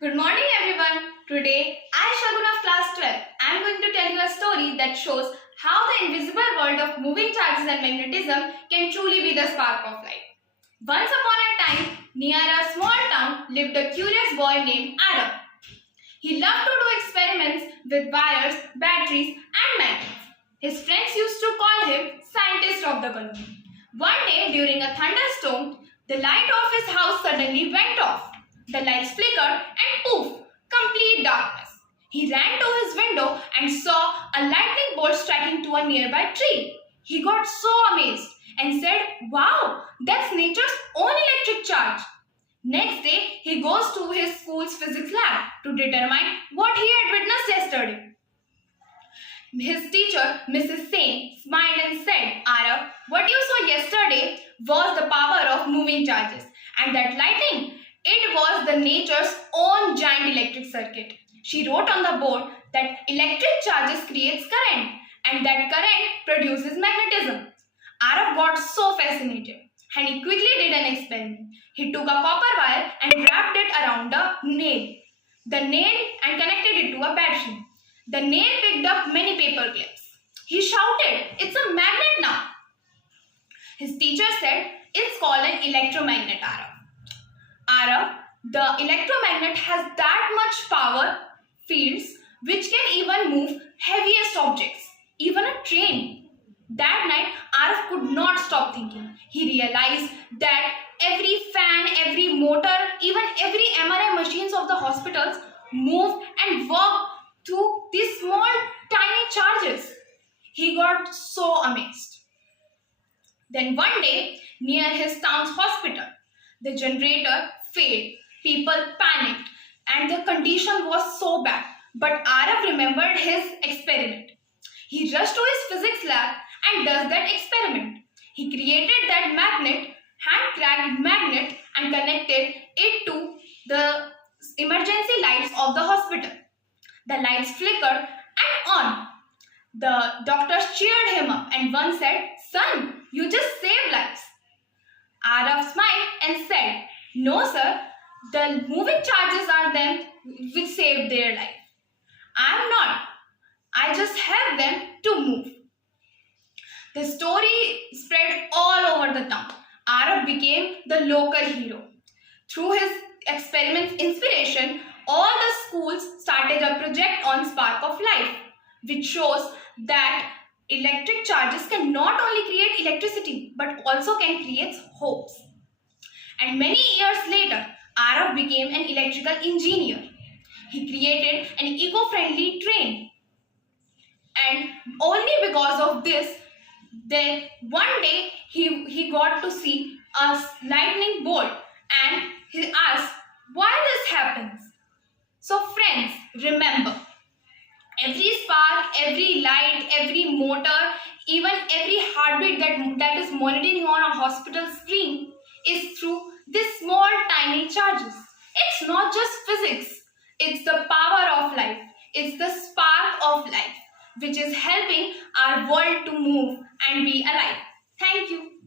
Good morning everyone. Today, I, Shagun of class 12, I am going to tell you a story that shows how the invisible world of moving charges and magnetism can truly be the spark of life. Once upon a time, near a small town lived a curious boy named Adam. He loved to do experiments with wires, batteries and magnets. His friends used to call him scientist of the colony. One day during a thunderstorm, the light of his house suddenly went off. The lights flickered and poof, complete darkness. He ran to his window and saw a lightning bolt striking to a nearby tree. He got so amazed and said, "Wow, that's nature's own electric charge." Next day, he goes to his school's physics lab to determine what he had witnessed yesterday. His teacher, Mrs. Sain, smiled and said, "Arav, what you saw yesterday was the power of moving charges, and that lightning, it was the nature's own giant electric circuit." She wrote on the board that electric charges creates current and that current produces magnetism. Arav got so fascinated and he quickly did an experiment. He took a copper wire and wrapped it around a nail. The nail and connected it to a battery. The nail picked up many paper clips. He shouted, "It's a magnet now." His teacher said, "It's called an electromagnet, Arav." Arav, the electromagnet has that much power fields which can even move heaviest objects, even a train. That night, Arav could not stop thinking. He realized that every fan, every motor, even every MRI machines of the hospitals move and work through these small, tiny charges. He got so amazed. Then one day, near his town's hospital, the generator failed. People panicked and the condition was so bad. But Arav remembered his experiment. He rushed to his physics lab and does that experiment. He created that magnet, hand-cracked magnet, and connected it to the emergency lights of the hospital. The lights flickered and on. The doctors cheered him up and one said, "Son, you just saved lives." Arav smiled and said, "No sir, the moving charges are them which saved their life. I am not. I just help them to move." The story spread all over the town. Arav became the local hero. Through his experiments inspiration, all the schools started a project on Spark of Life, which shows that electric charges can not only create electricity but also can create hopes. And many years later, Arav became an electrical engineer. He created an eco-friendly train. And only because of this, then one day he got to see a lightning bolt and he asked, "Why this happens?" So friends, remember, every spark, every light, every motor, even every heartbeat that is monitoring on a hospital screen is through these small tiny charges. It's not just physics. It's the power of life. It's the spark of life which is helping our world to move and be alive. Thank you.